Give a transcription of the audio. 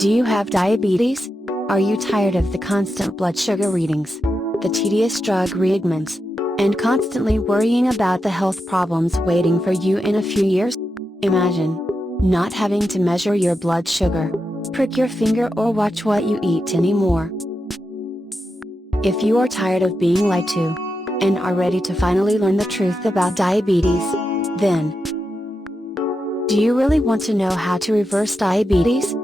Do you have diabetes? Are you tired of the constant blood sugar readings, the tedious drug regimens, and constantly worrying about the health problems waiting for you in a few years? Imagine not having to measure your blood sugar, prick your finger or watch what you eat anymore. If you are tired of being lied to, and are ready to finally learn the truth about diabetes, then do you really want to know how to reverse diabetes?